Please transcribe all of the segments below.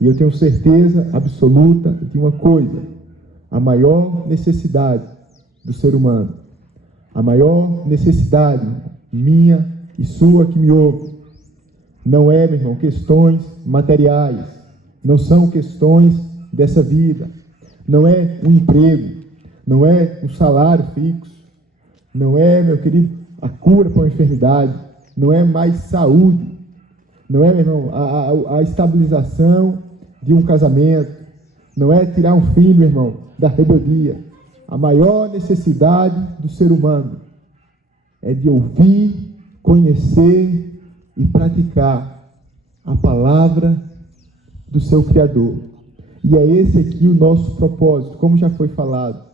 E eu tenho certeza absoluta de uma coisa: a maior necessidade do ser humano, a maior necessidade minha e sua que me ouve, não é, meu irmão, questões materiais, não são questões dessa vida, não é um emprego, não é um salário fixo, não é, meu querido, a cura para uma enfermidade, não é mais saúde, não é, meu irmão, a estabilização de um casamento, não é tirar um filho, meu irmão, da rebeldia. A maior necessidade do ser humano é de ouvir, conhecer e praticar a palavra do seu Criador. E é esse aqui o nosso propósito, como já foi falado.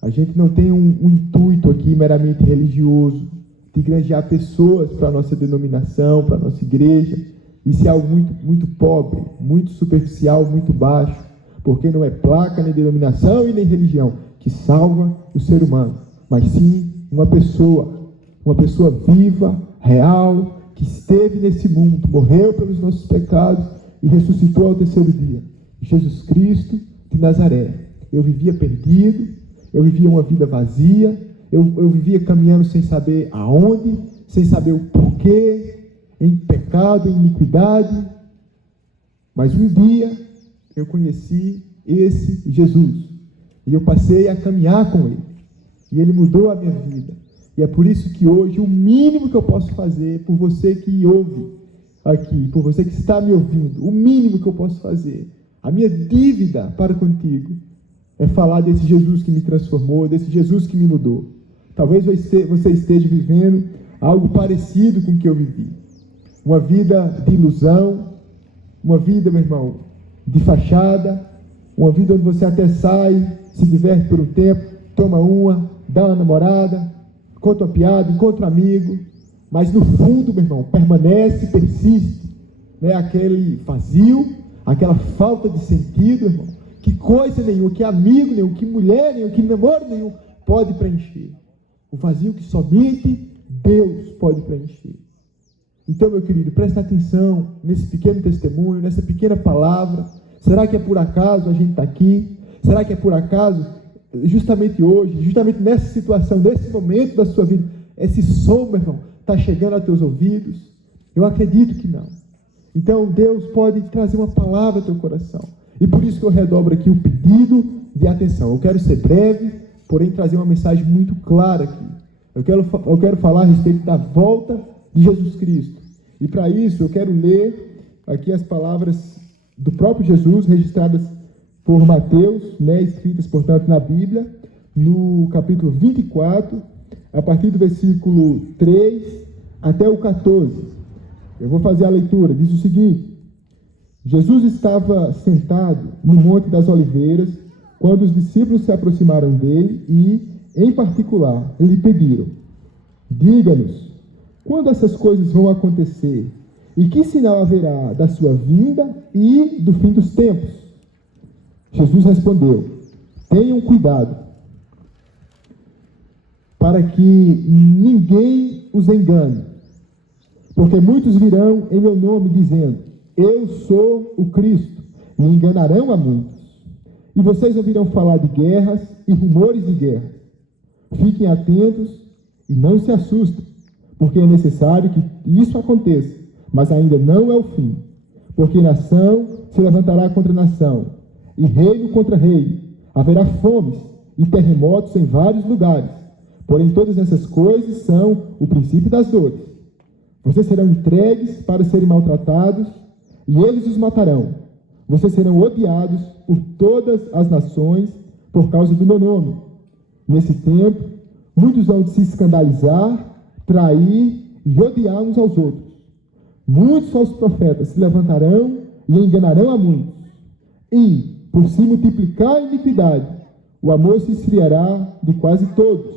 A gente não tem um intuito aqui meramente religioso, de granjear pessoas para a nossa denominação, para a nossa igreja. Isso é algo muito pobre, muito superficial, muito baixo, porque não é placa, nem denominação e nem religião que salva o ser humano, mas sim uma pessoa viva, real, que esteve nesse mundo, morreu pelos nossos pecados e ressuscitou ao terceiro dia. Jesus Cristo de Nazaré. Eu vivia perdido, eu vivia uma vida vazia, eu vivia caminhando sem saber aonde, sem saber o porquê, em pecado, em iniquidade. Mas um dia eu conheci esse Jesus e eu passei a caminhar com ele e ele mudou a minha vida. E é por isso que hoje o mínimo que eu posso fazer por você que ouve aqui, por você que está me ouvindo, o mínimo que eu posso fazer, a minha dívida para contigo, é falar desse Jesus que me transformou, desse Jesus que me mudou. Talvez você esteja vivendo algo parecido com o que eu vivi. Uma vida de ilusão, uma vida, meu irmão, de fachada, uma vida onde você até sai, se diverte por um tempo, toma uma, dá uma namorada, conta uma piada, encontra um amigo, mas no fundo, meu irmão, permanece, persiste, né? Aquele vazio, aquela falta de sentido, irmão, que coisa nenhuma, que amigo nenhum, que mulher nenhum, que namoro nenhum pode preencher. O vazio que somente Deus pode preencher. Então, meu querido, presta atenção nesse pequeno testemunho, nessa pequena palavra. Será que é por acaso a gente está aqui? Será que é por acaso, justamente hoje, justamente nessa situação, nesse momento da sua vida, esse som, meu irmão, está chegando aos teus ouvidos? Eu acredito que não. Então, Deus pode trazer uma palavra ao teu coração. E por isso que eu redobro aqui o pedido de atenção. Eu quero ser breve, porém trazer uma mensagem muito clara aqui. Eu quero falar a respeito da volta de Jesus Cristo. E para isso eu quero ler aqui as palavras do próprio Jesus, registradas por Mateus, né, escritas, portanto, na Bíblia, no capítulo 24, a partir do versículo 3 até o 14. Eu vou fazer a leitura. Diz o seguinte: Jesus estava sentado no Monte das Oliveiras, quando os discípulos se aproximaram dele e, em particular, lhe pediram: diga-nos, quando essas coisas vão acontecer? E que sinal haverá da sua vinda e do fim dos tempos? Jesus respondeu: tenham cuidado, para que ninguém os engane, porque muitos virão em meu nome dizendo: eu sou o Cristo, e enganarão a muitos. E vocês ouvirão falar de guerras e rumores de guerra. Fiquem atentos e não se assustem, porque é necessário que isso aconteça, mas ainda não é o fim. Porque nação se levantará contra nação, e reino contra reino. Haverá fomes e terremotos em vários lugares. Porém, todas essas coisas são o princípio das dores. Vocês serão entregues para serem maltratados, e eles os matarão. Vocês serão odiados por todas as nações por causa do meu nome. Nesse tempo, muitos vão se escandalizar, trair e odiar uns aos outros. Muitos falsos profetas se levantarão e enganarão a muitos. E, por se multiplicar a iniquidade, o amor se esfriará de quase todos.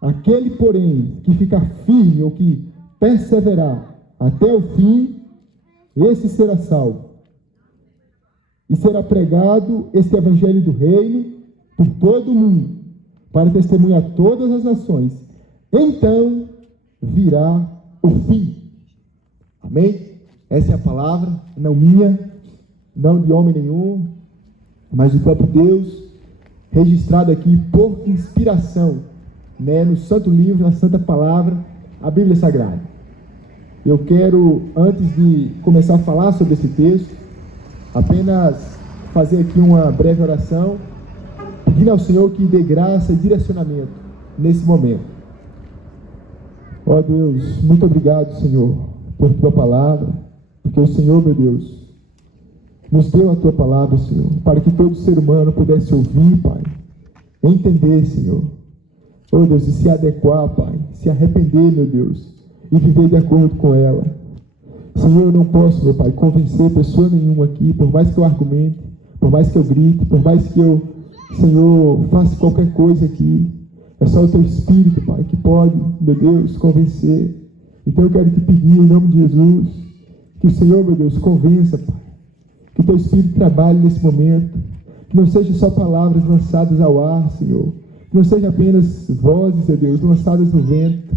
Aquele, porém, que ficar firme ou que perseverar até o fim, esse será salvo. E será pregado este evangelho do reino por todo o mundo, para testemunhar todas as nações. Então virá o fim. Amém? Essa é a palavra, não minha, não de homem nenhum, mas do próprio Deus, registrado aqui por inspiração, né, no Santo Livro, na Santa Palavra, a Bíblia Sagrada. Eu quero, antes de começar a falar sobre esse texto, apenas fazer aqui uma breve oração, pedindo ao Senhor que dê graça e direcionamento nesse momento. Ó Deus, muito obrigado, Senhor, por Tua Palavra, porque o Senhor, meu Deus, nos deu a Tua Palavra, Senhor, para que todo ser humano pudesse ouvir, Pai, entender, Senhor, ó Deus, e se adequar, Pai, se arrepender, meu Deus, e viver de acordo com ela. Senhor, eu não posso, meu Pai, convencer pessoa nenhuma aqui, por mais que eu argumente, por mais que eu grite, por mais que eu, Senhor, faça qualquer coisa aqui. É só o Teu Espírito, Pai, que pode, meu Deus, convencer. Então eu quero te pedir, em nome de Jesus, que o Senhor, meu Deus, convença, Pai. Que o Teu Espírito trabalhe nesse momento. Que não seja só palavras lançadas ao ar, Senhor. Que não seja apenas vozes, meu Deus, lançadas no vento.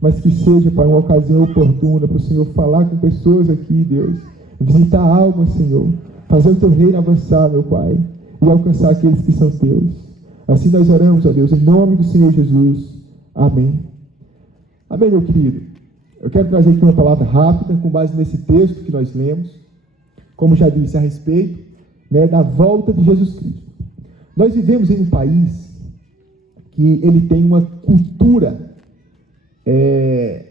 Mas que seja, Pai, uma ocasião oportuna para o Senhor falar com pessoas aqui, Deus. Visitar almas, Senhor. Fazer o Teu reino avançar, meu Pai. E alcançar aqueles que são Teus. Assim nós oramos, ó Deus, em nome do Senhor Jesus. Amém. Amém, meu querido. Eu quero trazer aqui uma palavra rápida, com base nesse texto que nós lemos. Como já disse, a respeito, né, da volta de Jesus Cristo. Nós vivemos em um país que ele tem uma cultura, ele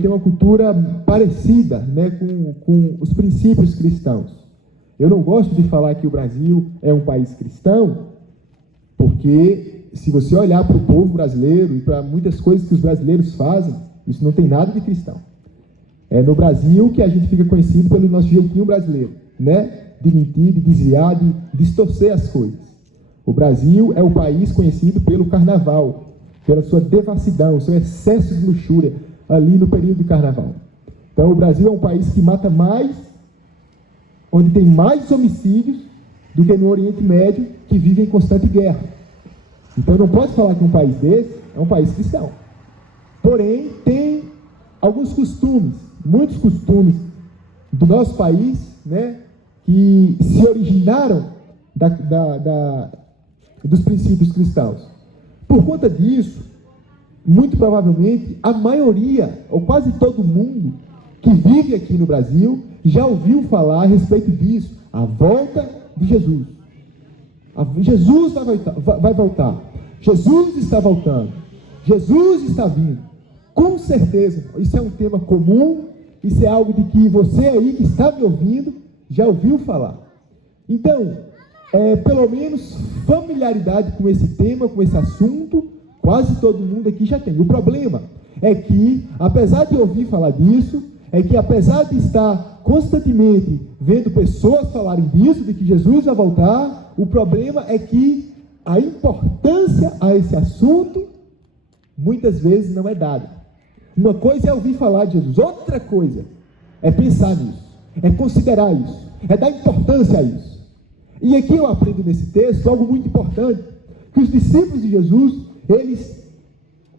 tem uma cultura parecida, né, com os princípios cristãos. Eu não gosto de falar que o Brasil é um país cristão, porque se você olhar para o povo brasileiro e para muitas coisas que os brasileiros fazem, isso não tem nada de cristão. É no Brasil que a gente fica conhecido pelo nosso jeitinho brasileiro, né? De mentir, de desviar, de distorcer as coisas. O Brasil é o país conhecido pelo carnaval, pela sua devassidão, seu excesso de luxúria ali no período do carnaval. Então o Brasil é um país que mata mais, onde tem mais homicídios do que no Oriente Médio, que vive em constante guerra. Então não pode falar que um país desse é um país cristão. Porém, tem alguns costumes, muitos costumes do nosso país, né, que se originaram dos princípios cristãos. Por conta disso, muito provavelmente, a maioria, ou quase todo mundo que vive aqui no Brasil, já ouviu falar a respeito disso, a volta de Jesus. Jesus vai voltar. Jesus está voltando. Jesus está vindo. Com certeza, isso é um tema comum, isso é algo de que você aí que está me ouvindo já ouviu falar. Então, pelo menos familiaridade com esse tema, com esse assunto, quase todo mundo aqui já tem. O problema é que, apesar de ouvir falar disso, é que apesar de estar constantemente vendo pessoas falarem disso, de que Jesus vai voltar, o problema é que a importância a esse assunto muitas vezes não é dada. Uma coisa é ouvir falar de Jesus, outra coisa é pensar nisso, é considerar isso, é dar importância a isso. E aqui eu aprendo nesse texto algo muito importante, que os discípulos de Jesus, eles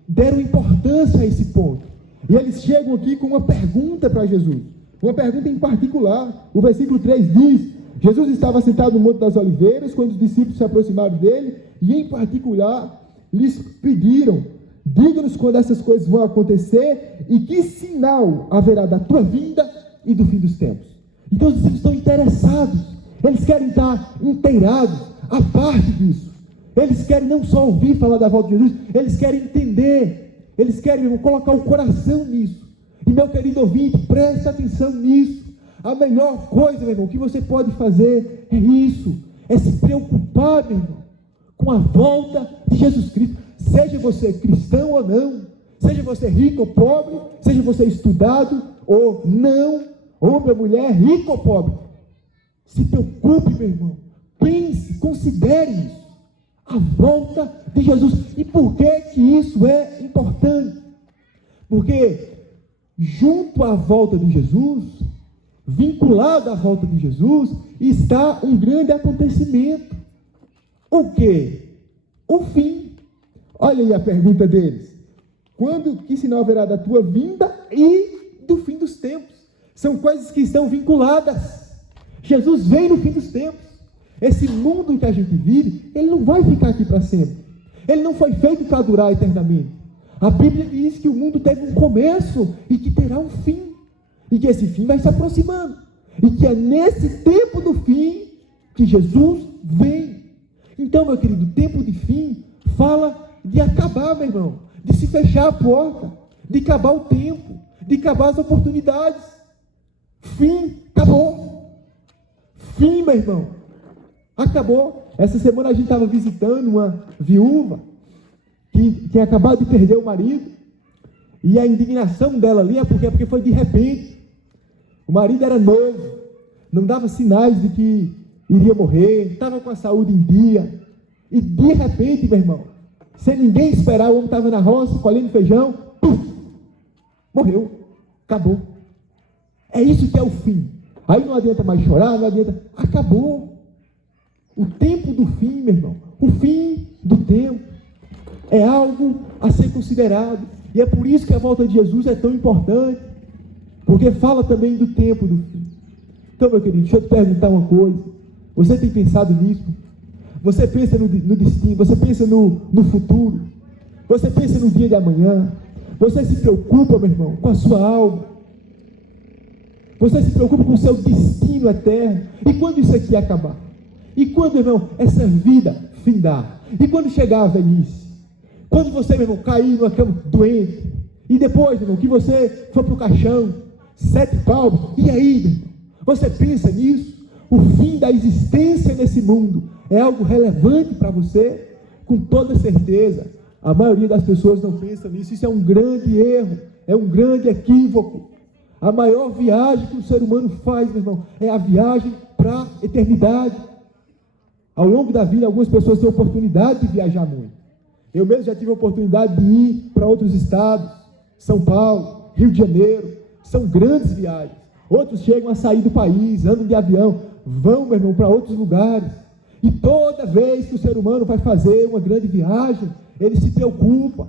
deram importância a esse ponto. E eles chegam aqui com uma pergunta para Jesus, uma pergunta em particular. O versículo 3 diz: Jesus estava sentado no Monte das Oliveiras, quando os discípulos se aproximaram dele, e em particular lhes pediram: diga-nos quando essas coisas vão acontecer e que sinal haverá da tua vinda e do fim dos tempos. Então os discípulos estão interessados, eles querem estar inteirados, a parte disso. Eles querem não só ouvir falar da volta de Jesus, eles querem entender. Eles querem, meu irmão, colocar o coração nisso. E meu querido ouvinte, preste atenção nisso. A melhor coisa, meu irmão, que você pode fazer é isso. É se preocupar, meu irmão, com a volta de Jesus Cristo. Seja você cristão ou não, seja você rico ou pobre, seja você estudado ou não, homem ou mulher, rico ou pobre. Se preocupe, meu irmão. Pense, considere isso. A volta de Jesus. E por que que isso é importante? Porque junto à volta de Jesus, vinculado à volta de Jesus, está um grande acontecimento. O quê? O fim. Olha aí a pergunta deles. Que sinal haverá da tua vinda e do fim dos tempos? São coisas que estão vinculadas. Jesus vem no fim dos tempos. Esse mundo em que a gente vive, ele não vai ficar aqui para sempre. Ele não foi feito para durar eternamente. A Bíblia diz que o mundo teve um começo e que terá um fim. E que esse fim vai se aproximando. E que é nesse tempo do fim que Jesus vem. Então, meu querido, o tempo de fim fala de acabar, meu irmão. De se fechar a porta. De acabar o tempo. De acabar as oportunidades. Fim, acabou. Fim, meu irmão. Acabou. Essa semana a gente estava visitando uma viúva que tinha acabado de perder o marido. E a indignação dela ali é porque foi de repente. O marido era novo, não dava sinais de que iria morrer, estava com a saúde em dia. E de repente, meu irmão, sem ninguém esperar, o homem estava na roça, colhendo feijão, puf, morreu, acabou. É isso que é o fim. Aí não adianta mais chorar, não adianta, acabou. O tempo do fim, meu irmão, o fim do tempo é algo a ser considerado. E é por isso que a volta de Jesus é tão importante, porque fala também do tempo do fim. Então, meu querido, deixa eu te perguntar uma coisa. Você tem pensado nisso? Você pensa no destino, você pensa no futuro, você pensa no dia de amanhã, você se preocupa, meu irmão, com a sua alma, você se preocupa com o seu destino eterno. E quando isso aqui acabar? E quando, irmão, essa vida findar? E quando chegar a velhice? Quando você, meu irmão, cair numa cama doente, e depois, meu irmão, que você for para o caixão, 7 palmos, e aí, meu irmão, você pensa nisso? O fim da existência nesse mundo é algo relevante para você? Com toda certeza, a maioria das pessoas não pensa nisso. Isso é um grande erro, é um grande equívoco. A maior viagem que o ser humano faz, meu irmão, é a viagem para a eternidade. Ao longo da vida, algumas pessoas têm a oportunidade de viajar muito. Eu mesmo já tive a oportunidade de ir para outros estados, São Paulo, Rio de Janeiro. São grandes viagens. Outros chegam a sair do país, andam de avião, vão, meu irmão, para outros lugares. E toda vez que o ser humano vai fazer uma grande viagem, ele se preocupa,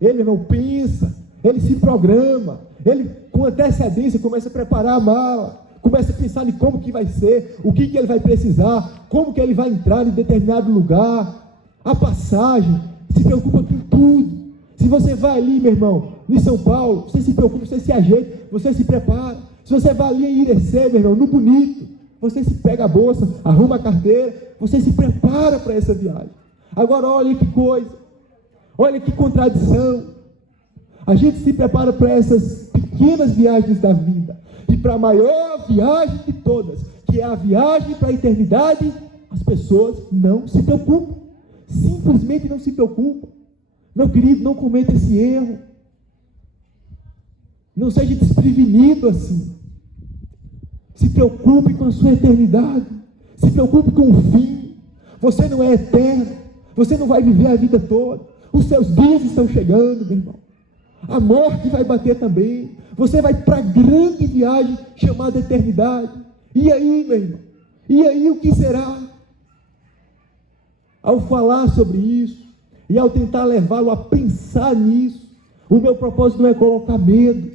ele, meu irmão, pensa, ele se programa, ele com antecedência começa a preparar a mala, começa a pensar em como que vai ser, o que ele vai precisar, como que ele vai entrar em determinado lugar, a passagem, se preocupa com tudo. Se você vai ali, meu irmão, em São Paulo, você se preocupa, você se ajeita, você se prepara. Se você vai ali em Irecê, meu irmão, no bonito, você se pega a bolsa, arruma a carteira, você se prepara para essa viagem. Agora olha que coisa, olha que contradição. A gente se prepara para essas pequenas viagens da vida, e para a maior viagem de todas, que é a viagem para a eternidade, as pessoas não se preocupam, simplesmente não se preocupam. Meu querido, não cometa esse erro, não seja desprevenido assim. Se preocupe com a sua eternidade, se preocupe com o fim. Você não é eterno, você não vai viver a vida toda, os seus dias estão chegando, meu irmão, a morte vai bater também, você vai para a grande viagem chamada eternidade. E aí, meu irmão, e aí o que será? Ao falar sobre isso, e ao tentar levá-lo a pensar nisso, o meu propósito não é colocar medo,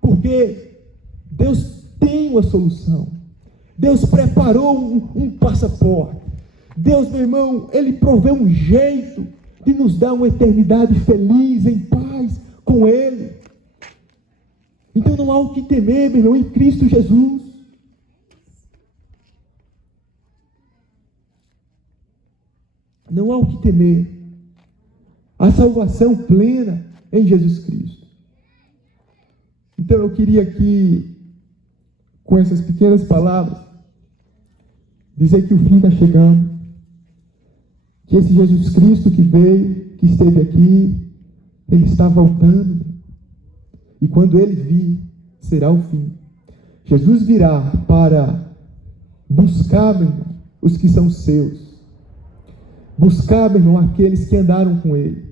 porque Deus tem uma solução. Deus preparou um passaporte. Deus, meu irmão, Ele proveu um jeito de nos dar uma eternidade feliz, em paz com Ele. Então não há o que temer, meu irmão, em Cristo Jesus. Não há o que temer. A salvação plena em Jesus Cristo. Então eu queria aqui, com essas pequenas palavras, dizer que o fim está chegando, que esse Jesus Cristo que veio, que esteve aqui, Ele está voltando, e quando Ele vir, será o fim. Jesus virá para buscar, meu irmão, os que são seus, buscar, meu irmão, aqueles que andaram com Ele,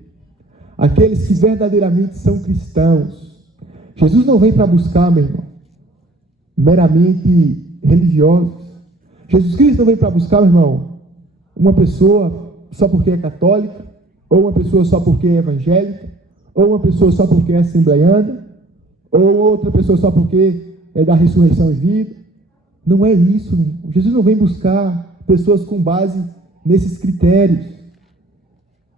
aqueles que verdadeiramente são cristãos. Jesus não vem para buscar, meu irmão, meramente religiosos. Jesus Cristo não vem para buscar, meu irmão, uma pessoa só porque é católica, ou uma pessoa só porque é evangélica, ou uma pessoa só porque é assembleiana, ou outra pessoa só porque é da ressurreição e vida. Não é isso, meu irmão. Jesus não vem buscar pessoas com base nesses critérios.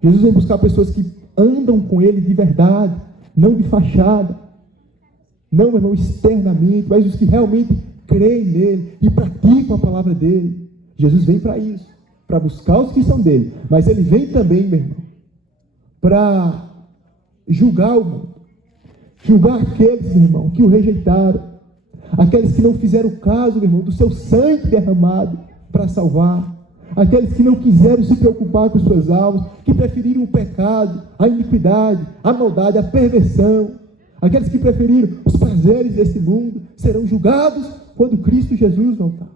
Jesus vem buscar pessoas que andam com Ele de verdade, não de fachada. Não, meu irmão, externamente, mas os que realmente creem nele e praticam a palavra dele. Jesus vem para isso, para buscar os que são dele. Mas ele vem também, meu irmão, para julgar o mundo. Julgar aqueles, meu irmão, que o rejeitaram. Aqueles que não fizeram caso, meu irmão, do seu sangue derramado para salvar. Aqueles que não quiseram se preocupar com suas almas, que preferiram o pecado, a iniquidade, a maldade, a perversão. Aqueles que preferiram os prazeres desse mundo serão julgados quando Cristo Jesus voltar.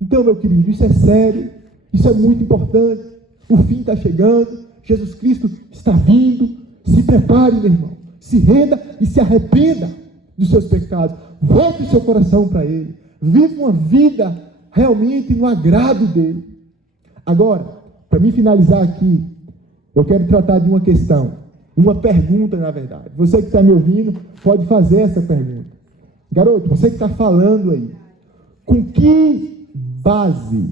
Então, meu querido, isso é sério, isso é muito importante. O fim está chegando, Jesus Cristo está vindo. Se prepare, meu irmão, se renda e se arrependa dos seus pecados. Volte o seu coração para Ele. Viva uma vida realmente no agrado dEle. Agora, para mim finalizar aqui, eu quero tratar de uma questão. Uma pergunta, na verdade. Você que está me ouvindo, pode fazer essa pergunta. Garoto, você que está falando aí, com que base?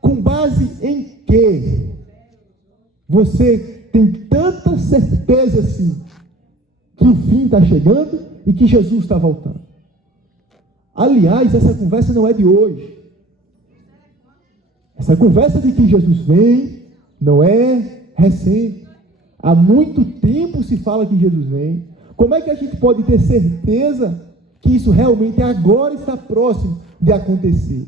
Com base em que você tem tanta certeza assim, que o fim está chegando e que Jesus está voltando? Aliás, essa conversa não é de hoje. Essa conversa de que Jesus vem não é recente. Há muito tempo se fala que Jesus vem. Como é que a gente pode ter certeza que isso realmente agora está próximo de acontecer?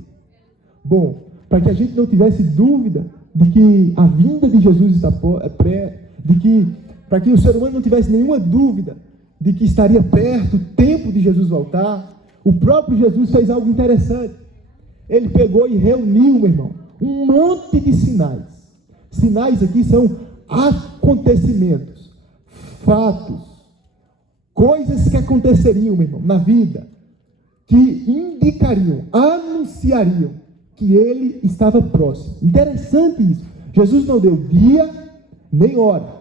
Bom, para que a gente não tivesse dúvida de que a vinda de Jesus está para que o ser humano não tivesse nenhuma dúvida de que estaria perto o tempo de Jesus voltar, o próprio Jesus fez algo interessante. Ele pegou e reuniu, meu irmão, um monte de sinais. Sinais aqui são acontecimentos, fatos, coisas que aconteceriam, meu irmão, na vida, que indicariam, anunciariam que ele estava próximo. Interessante isso. Jesus não deu dia nem hora.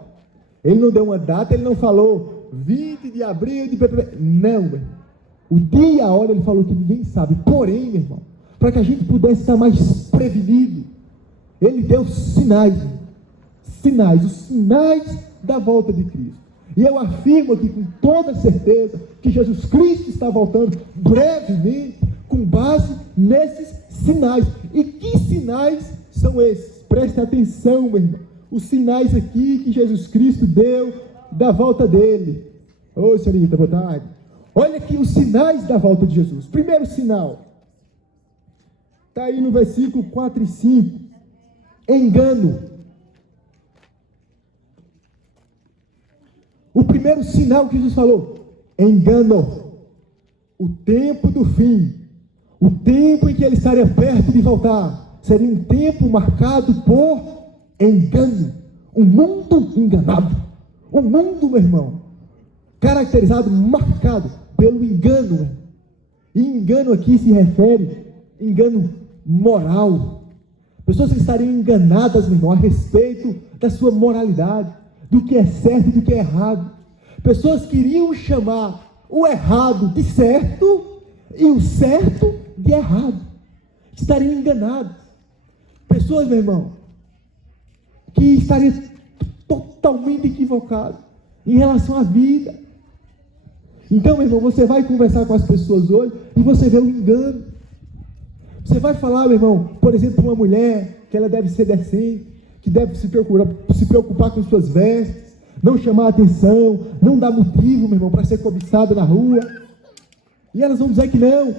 Ele não deu uma data, ele não falou 20 de abril de... Não, meu irmão. O dia e a hora ele falou que ninguém sabe. Porém, meu irmão, para que a gente pudesse estar mais prevenido, ele deu sinais, meu irmão. Sinais, os sinais da volta de Cristo. E eu afirmo aqui com toda certeza que Jesus Cristo está voltando brevemente com base nesses sinais. E que sinais são esses? Preste atenção, meu irmão. Os sinais aqui que Jesus Cristo deu da volta dele. Oi, senhorita, boa tarde. Olha aqui os sinais da volta de Jesus. Primeiro sinal, está aí no versículo 4 e 5. Engano. O primeiro sinal que Jesus falou, engano. O tempo do fim, o tempo em que ele estaria perto de voltar, seria um tempo marcado por engano. Um mundo enganado. Um mundo, meu irmão, caracterizado, marcado pelo engano. Meu. E engano aqui se refere engano moral. Pessoas que estariam enganadas, meu irmão, a respeito da sua moralidade, do que é certo e do que é errado. Pessoas que iriam chamar o errado de certo e o certo de errado. Estariam enganadas. Pessoas, meu irmão, que estariam totalmente equivocadas em relação à vida. Então, meu irmão, você vai conversar com as pessoas hoje e você vê o engano. Você vai falar, meu irmão, por exemplo, uma mulher que ela deve ser decente, que deve se preocupar com suas vestes, não chamar atenção, não dar motivo, meu irmão, para ser cobiçada na rua. E elas vão dizer que não.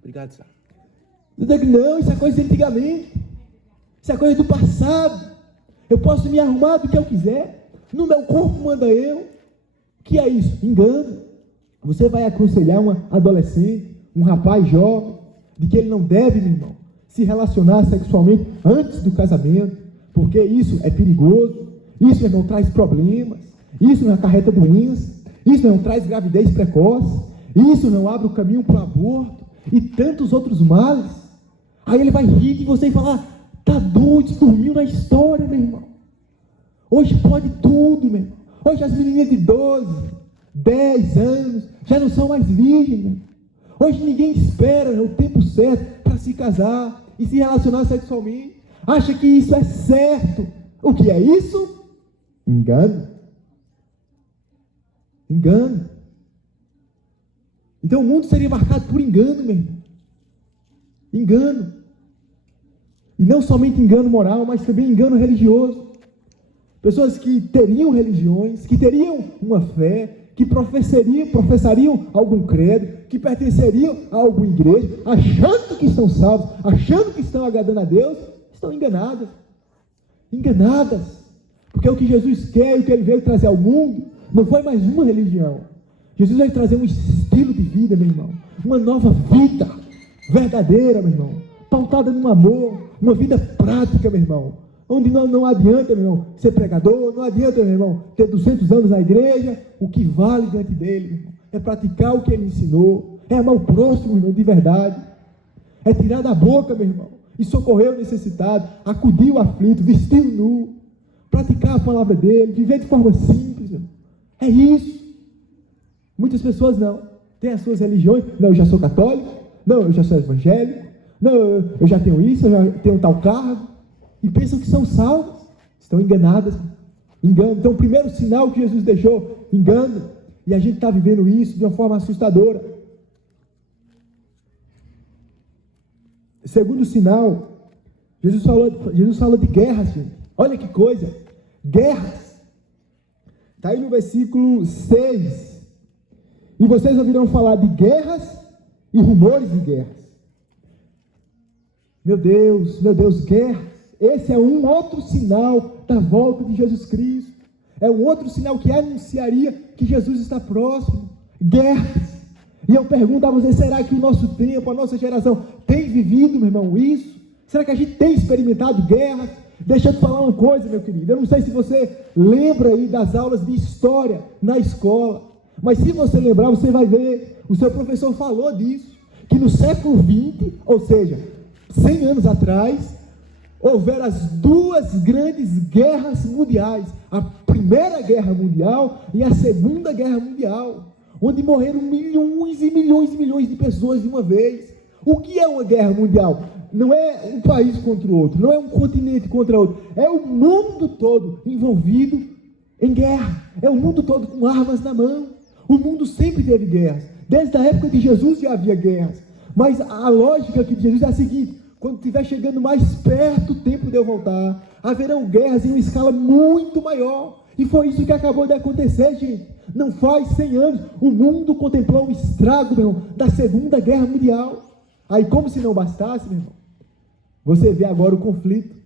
Obrigado, Sá. Dizer que não, isso é coisa de antigamente. Isso é coisa do passado. Eu posso me arrumar do que eu quiser. No meu corpo manda eu. O que é isso? Engano. Você vai aconselhar uma adolescente, um rapaz jovem, de que ele não deve, meu irmão, se relacionar sexualmente antes do casamento, porque isso é perigoso, isso, meu irmão, traz problemas, isso não acarreta doença, isso não traz gravidez precoce, isso não abre o caminho para o aborto, e tantos outros males. Aí ele vai rir de você e falar, tá doido, dormiu na história, meu irmão. Hoje pode tudo, meu irmão. Hoje as menininhas de 12, 10 anos, já não são mais virgens. Hoje ninguém espera o tempo certo para se casar e se relacionar sexualmente. Acha que isso é certo. O que é isso? Engano. Engano. Então o mundo seria marcado por engano, meu irmão. Engano. E não somente engano moral, mas também engano religioso. Pessoas que teriam religiões, que teriam uma fé, que professariam algum credo, que pertenceriam a alguma igreja, achando que estão salvos, achando que estão agradando a Deus, estão enganadas. Enganadas. Porque o que Jesus quer e o que Ele veio trazer ao mundo não foi mais uma religião. Jesus veio trazer um estilo de vida, meu irmão. Uma nova vida verdadeira, meu irmão. Pautada no amor, uma vida prática, meu irmão. Onde não adianta, meu irmão, ser pregador, não adianta, meu irmão, ter 200 anos na igreja. O que vale diante dele, meu irmão, é praticar o que ele ensinou, é amar o próximo, meu irmão, de verdade, é tirar da boca, meu irmão, e socorrer o necessitado, acudir o aflito, vestir o nu, praticar a palavra dele, viver de forma simples, meu irmão. É isso. Muitas pessoas não, têm as suas religiões. Não, eu já sou católico, não, eu já sou evangélico, não, eu já tenho isso, eu já tenho tal cargo, e pensam que são salvos. Estão enganadas. Engano. Então o primeiro sinal que Jesus deixou, engano, e a gente está vivendo isso de uma forma assustadora. Segundo sinal, Jesus falou de guerras, gente. Olha que coisa, guerras. Está aí no versículo 6. E vocês ouvirão falar de guerras e rumores de guerras. Meu Deus, guerras. Esse é um outro sinal da volta de Jesus Cristo. É um outro sinal que anunciaria que Jesus está próximo. Guerras. E eu pergunto a você, será que o nosso tempo, a nossa geração tem vivido, meu irmão, isso? Será que a gente tem experimentado guerras? Deixa eu te falar uma coisa, meu querido. Eu não sei se você lembra aí das aulas de história na escola. Mas se você lembrar, você vai ver. O seu professor falou disso. Que no século XX, ou seja, 100 anos atrás, houveram as duas grandes guerras mundiais, a Primeira Guerra Mundial e a Segunda Guerra Mundial, onde morreram milhões e milhões e milhões de pessoas de uma vez. O que é uma guerra mundial? Não é um país contra o outro, não é um continente contra outro, é o mundo todo envolvido em guerra, é o mundo todo com armas na mão. O mundo sempre teve guerras, desde a época de Jesus já havia guerras, mas a lógica aqui de Jesus é a seguinte: quando estiver chegando mais perto o tempo de eu voltar, haverão guerras em uma escala muito maior. E foi isso que acabou de acontecer, gente. Não faz 100 anos, o mundo contemplou o estrago, meu irmão, da Segunda Guerra Mundial. Aí, como se não bastasse, meu irmão, você vê agora o conflito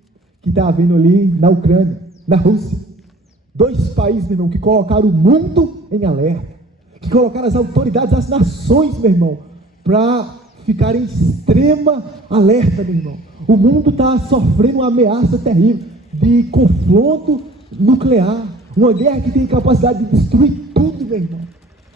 que está havendo ali na Ucrânia, na Rússia. Dois países, meu irmão, que colocaram o mundo em alerta, que colocaram as autoridades, as nações, meu irmão, para ficar em extrema alerta, meu irmão. O mundo está sofrendo uma ameaça terrível de confronto nuclear, uma guerra que tem capacidade de destruir tudo, meu irmão.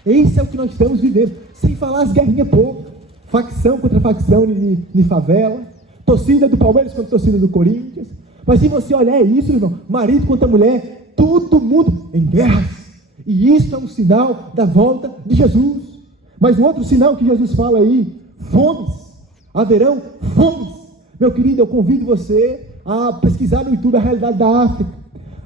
Esse é o que nós estamos vivendo, sem falar as guerrinhas poucas, facção contra facção de favela, torcida do Palmeiras contra torcida do Corinthians. Mas se você olhar, é isso, meu irmão, marido contra mulher, todo mundo em guerras. E isso é um sinal da volta de Jesus. Mas um outro sinal que Jesus fala aí: fomes, haverão fomes. Meu querido, eu convido você a pesquisar no YouTube a realidade da África.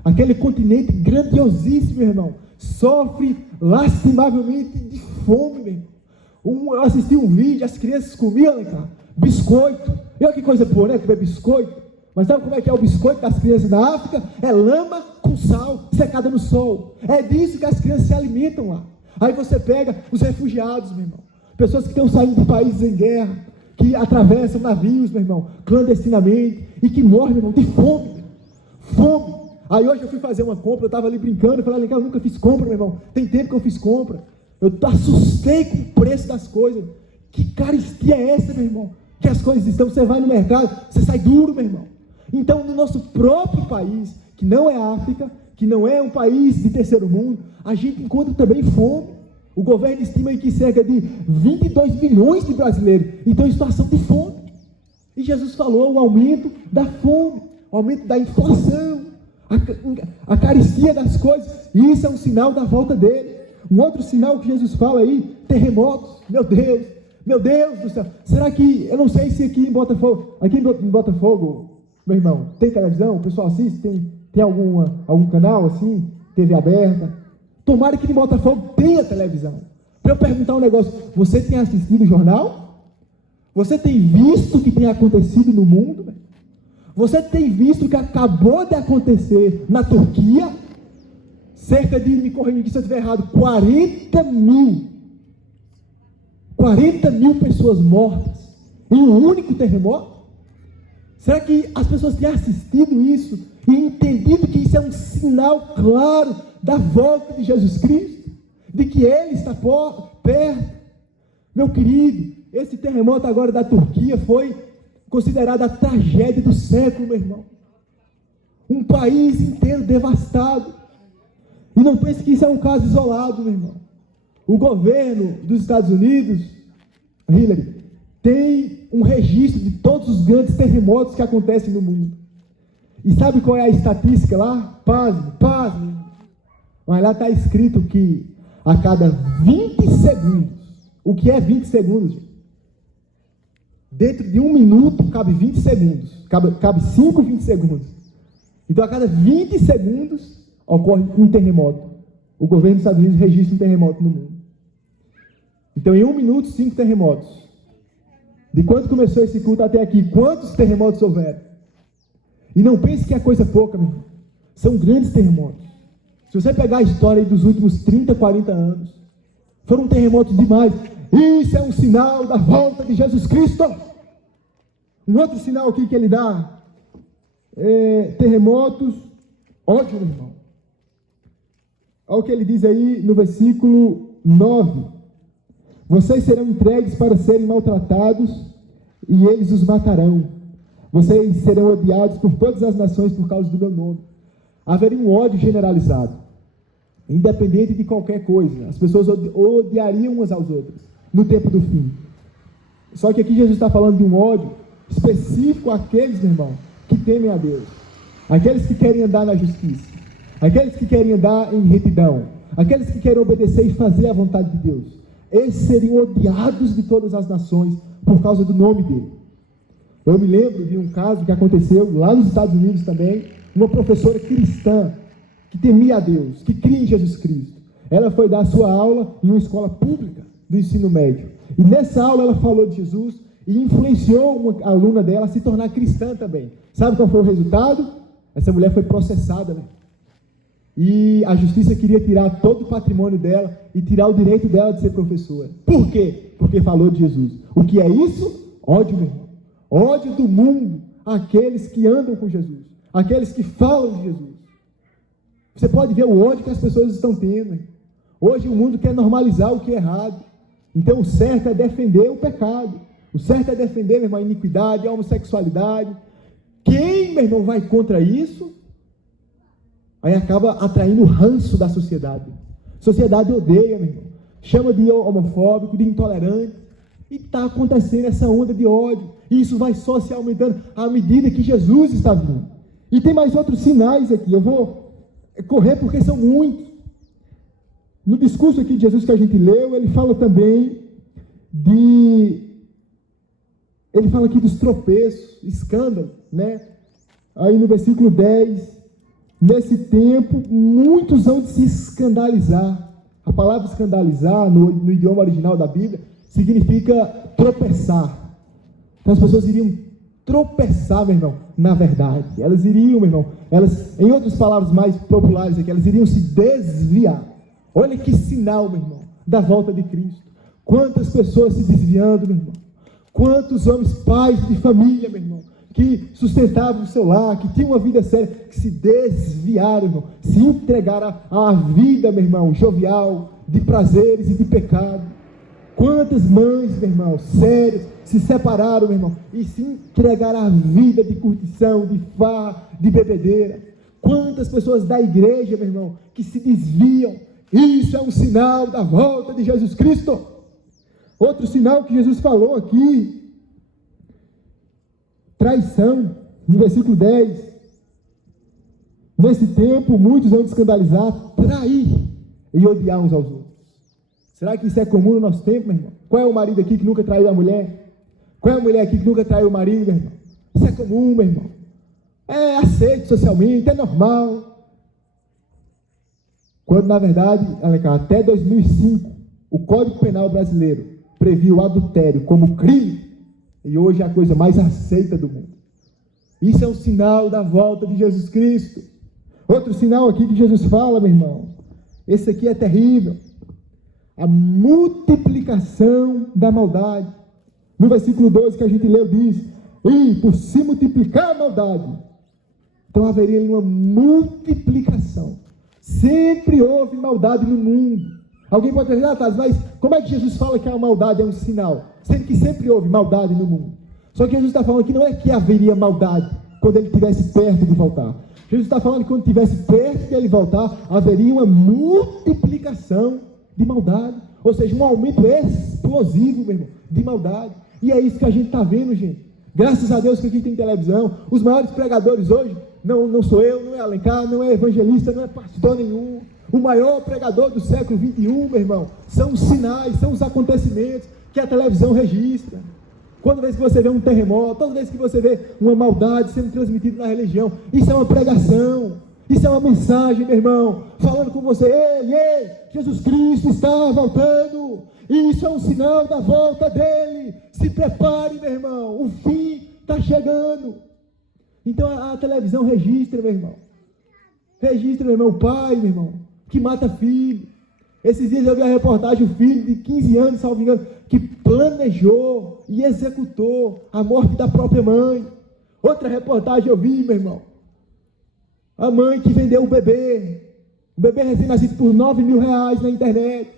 Aquele continente grandiosíssimo, meu irmão, sofre lastimavelmente de fome, meu irmão. Eu assisti um vídeo, as crianças comiam, né, cara, biscoito. E olha que coisa boa, né, comer biscoito. Mas sabe como é que é o biscoito das crianças na África? É lama com sal, secada no sol. É disso que as crianças se alimentam lá. Aí você pega os refugiados, meu irmão, pessoas que estão saindo de países em guerra, que atravessam navios, meu irmão, clandestinamente, e que morrem, meu irmão, de fome. Fome. Aí hoje eu fui fazer uma compra, eu estava ali brincando, eu falei, eu nunca fiz compra, meu irmão, tem tempo que eu fiz compra. Eu assustei com o preço das coisas. Que carestia é essa, meu irmão? Que as coisas estão, você vai no mercado, você sai duro, meu irmão. Então, no nosso próprio país, que não é África, que não é um país de terceiro mundo, a gente encontra também fome. O governo estima aí que cerca de 22 milhões de brasileiros estão em situação de fome. E Jesus falou o aumento da fome, o aumento da inflação, a carestia das coisas. E isso é um sinal da volta dele. Um outro sinal que Jesus fala aí, terremotos. Meu Deus do céu. Será que, eu não sei se aqui em Botafogo, meu irmão, tem televisão? O pessoal assiste? Tem algum canal assim? TV aberta? Tomara que em Botafogo tenha televisão. Para eu perguntar um negócio, você tem assistido o jornal? Você tem visto o que tem acontecido no mundo? Você tem visto o que acabou de acontecer na Turquia? Cerca de, me corrija se eu estiver errado, 40 mil pessoas mortas em um único terremoto? Será que as pessoas têm assistido isso e entendido que isso é um sinal claro da volta de Jesus Cristo? De que Ele está perto? Meu querido, esse terremoto agora da Turquia foi considerado a tragédia do século, meu irmão. Um país inteiro devastado. E não pense que isso é um caso isolado, meu irmão. O governo dos Estados Unidos, Hillary, tem um registro de todos os grandes terremotos que acontecem no mundo. E sabe qual é a estatística lá? Pasme. Mas lá está escrito que a cada 20 segundos, o que é 20 segundos? Dentro de um minuto cabe 20 segundos, cabe 5, 20 segundos. Então a cada 20 segundos ocorre um terremoto. O governo dos Estados Unidos registra um terremoto no mundo. Então em um minuto, 5 terremotos. De quando começou esse culto até aqui, quantos terremotos houveram? E não pense que é coisa pouca, meu irmão. São grandes terremotos. Se você pegar a história dos últimos 30, 40 anos, foram terremotos demais. Isso é um sinal da volta de Jesus Cristo. Um outro sinal aqui que ele dá é terremotos, ódio, meu irmão. Olha o que ele diz aí no versículo 9. Vocês serão entregues para serem maltratados e eles os matarão. Vocês serão odiados por todas as nações por causa do meu nome. Haveria um ódio generalizado, independente de qualquer coisa. As pessoas odiariam umas às outras no tempo do fim. Só que aqui Jesus está falando de um ódio específico àqueles, meu irmão, que temem a Deus, aqueles que querem andar na justiça, aqueles que querem andar em retidão, aqueles que querem obedecer e fazer a vontade de Deus. Esses seriam odiados de todas as nações por causa do nome dele. Eu me lembro de um caso que aconteceu lá nos Estados Unidos também, uma professora cristã que temia a Deus, que cria em Jesus Cristo. Ela foi dar sua aula em uma escola pública do ensino médio. E nessa aula ela falou de Jesus e influenciou uma aluna dela a se tornar cristã também. Sabe qual foi o resultado? Essa mulher foi processada, né? E a justiça queria tirar todo o patrimônio dela e tirar o direito dela de ser professora. Por quê? Porque falou de Jesus. O que é isso? Ódio, meu irmão. Ódio do mundo àqueles que andam com Jesus, aqueles que falam de Jesus. Você pode ver o ódio que as pessoas estão tendo. Hoje o mundo quer normalizar o que é errado. Então o certo é defender o pecado. O certo é defender, meu irmão, a iniquidade, a homossexualidade. Quem, meu irmão, vai contra isso, aí acaba atraindo o ranço da sociedade. A sociedade odeia, meu irmão. Chama de homofóbico, de intolerante. E está acontecendo essa onda de ódio. E isso vai só se aumentando à medida que Jesus está vindo. E tem mais outros sinais aqui. Eu vou correr porque são muitos. No discurso aqui de Jesus que a gente leu, ele fala também ele fala aqui dos tropeços, escândalos, né? Aí no versículo 10, nesse tempo, muitos hão de se escandalizar. A palavra escandalizar, no idioma original da Bíblia, significa tropeçar. Então as pessoas iriam tropeçar, meu irmão, na verdade. Elas iriam, meu irmão, em outras palavras mais populares aqui, elas iriam se desviar. Olha que sinal, meu irmão, da volta de Cristo. Quantas pessoas se desviando, meu irmão. Quantos homens, pais de família, meu irmão, que sustentavam o seu lar, que tinham uma vida séria, que se desviaram, irmão, se entregaram à vida, meu irmão, jovial, de prazeres e de pecado. Quantas mães, meu irmão, sérias, se separaram, meu irmão, e se entregaram à vida de curtição, de farra, de bebedeira. Quantas pessoas da igreja, meu irmão, que se desviam. Isso é um sinal da volta de Jesus Cristo. Outro sinal que Jesus falou aqui, traição, no versículo 10. Nesse tempo, muitos vão escandalizar, trair e odiar uns aos outros. Será que isso é comum no nosso tempo, meu irmão? Qual é o marido aqui que nunca traiu a mulher? Qual é a mulher aqui que nunca traiu o marido, meu irmão? Isso é comum, meu irmão. É aceito socialmente, é normal. Quando, na verdade, até 2005, o Código Penal brasileiro previu o adultério como crime, e hoje é a coisa mais aceita do mundo. Isso é um sinal da volta de Jesus Cristo. Outro sinal aqui que Jesus fala, meu irmão, esse aqui é terrível. A multiplicação da maldade. No versículo 12 que a gente leu diz: e por se multiplicar a maldade, então haveria uma multiplicação. Sempre houve maldade no mundo. Alguém pode dizer, mas como é que Jesus fala que a maldade é um sinal? Sendo que sempre houve maldade no mundo. Só que Jesus está falando que não é que haveria maldade quando ele estivesse perto de voltar. Jesus está falando que quando estivesse perto de ele voltar, haveria uma multiplicação de maldade. Ou seja, um aumento explosivo, meu irmão, de maldade. E é isso que a gente está vendo, gente. Graças a Deus que aqui tem televisão. Os maiores pregadores hoje, não sou eu, não é Alencar, não é evangelista, não é pastor nenhum. O maior pregador do século 21, meu irmão, são os sinais, são os acontecimentos que a televisão registra. Toda vez que você vê um terremoto, toda vez que você vê uma maldade sendo transmitida na religião, isso é uma pregação, isso é uma mensagem, meu irmão, falando com você: ei, Jesus Cristo está voltando, isso é um sinal da volta dele, se prepare, meu irmão, o fim está chegando. Então a televisão registra, meu irmão, o pai, meu irmão, que mata filho. Esses dias eu vi a reportagem, o filho de 15 anos, salvo engano, que planejou e executou a morte da própria mãe. Outra reportagem eu vi, meu irmão, a mãe que vendeu o bebê recém-nascido por R$9.000 na internet.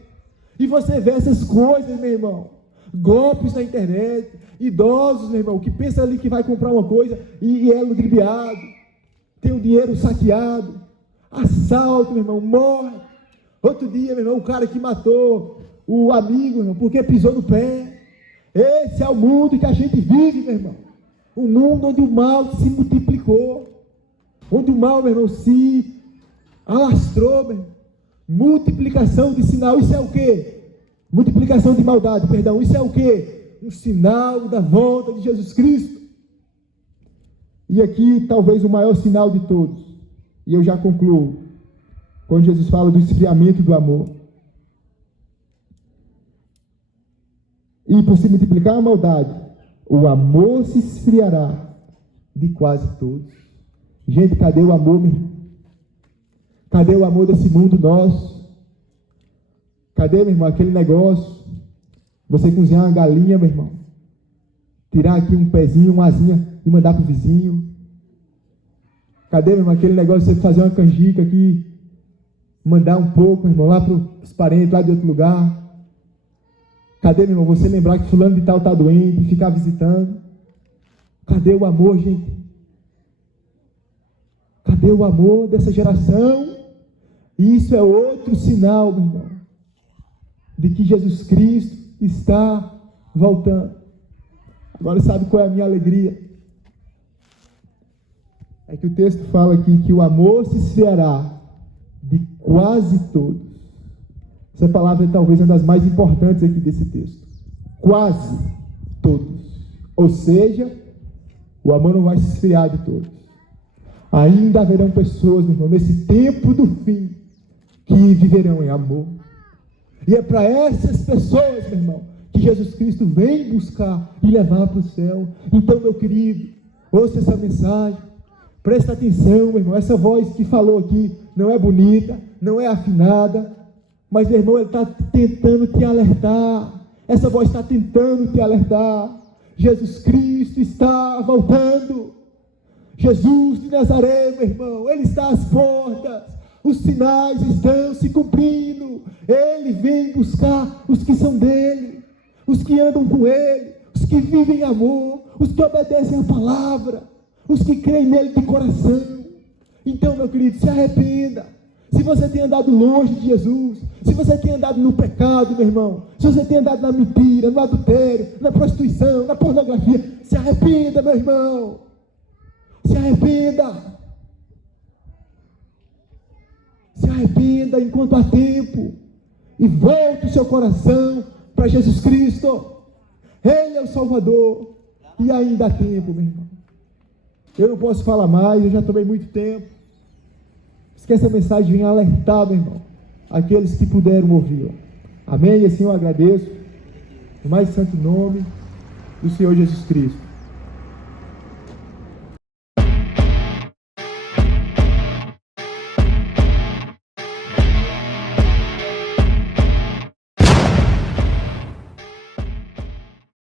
E você vê essas coisas, meu irmão, golpes na internet, idosos, meu irmão, que pensam ali que vai comprar uma coisa e é ludibriado, tem o dinheiro saqueado, assalto, meu irmão, morre. Outro dia, meu irmão, o cara que matou o amigo, meu irmão, porque pisou no pé. Esse é o mundo que a gente vive, meu irmão. Um mundo onde o mal se multiplicou, onde o mal, meu irmão, se alastrou, meu irmão. Multiplicação de sinal, isso é o quê? Multiplicação de maldade, perdão, isso é o quê? Um sinal da volta de Jesus Cristo. E aqui, talvez o maior sinal de todos, e eu já concluo, quando Jesus fala do esfriamento do amor. E por se multiplicar a maldade, o amor se esfriará de quase todos. Gente, cadê o amor, meu irmão? Cadê o amor desse mundo nosso? Cadê, meu irmão, aquele negócio? Você cozinhar uma galinha, meu irmão, tirar aqui um pezinho, uma asinha e mandar para o vizinho. Cadê, meu irmão, aquele negócio de você fazer uma canjica aqui, mandar um pouco, meu irmão, lá para os parentes, lá de outro lugar? Cadê, meu irmão, você lembrar que fulano de tal está doente e ficar visitando? Cadê o amor, gente? Cadê o amor dessa geração? Isso é outro sinal, meu irmão, de que Jesus Cristo está voltando. Agora, sabe qual é a minha alegria? É que o texto fala aqui que o amor se esfriará de quase todos. Essa palavra é talvez uma das mais importantes aqui desse texto. Quase todos. Ou seja, o amor não vai se esfriar de todos. Ainda haverão pessoas, meu irmão, nesse tempo do fim, que viverão em amor. E é para essas pessoas, meu irmão, que Jesus Cristo vem buscar e levar para o céu. Então, meu querido, ouça essa mensagem. Presta atenção, meu irmão. Essa voz que falou aqui não é bonita, não é afinada, mas, meu irmão, ele está tentando te alertar. Essa voz está tentando te alertar. Jesus Cristo está voltando. Jesus de Nazaré, meu irmão, ele está às portas. Os sinais estão se cumprindo. Ele vem buscar os que são dele, os que andam com ele, os que vivem em amor, os que obedecem a palavra, os que creem nele de coração. Então, meu querido, se arrependa. Se você tem andado longe de Jesus, se você tem andado no pecado, meu irmão, se você tem andado na mentira, no adultério, na prostituição, na pornografia, se arrependa, meu irmão. Se arrependa. Se arrependa enquanto há tempo. e volte o seu coração para Jesus Cristo. Ele é o Salvador, e ainda há tempo, meu irmão. Eu não posso falar mais, eu já tomei muito tempo. Que essa mensagem venha alertar, meu irmão, aqueles que puderam ouvi-la. Amém? E assim eu agradeço, no mais santo nome do Senhor Jesus Cristo.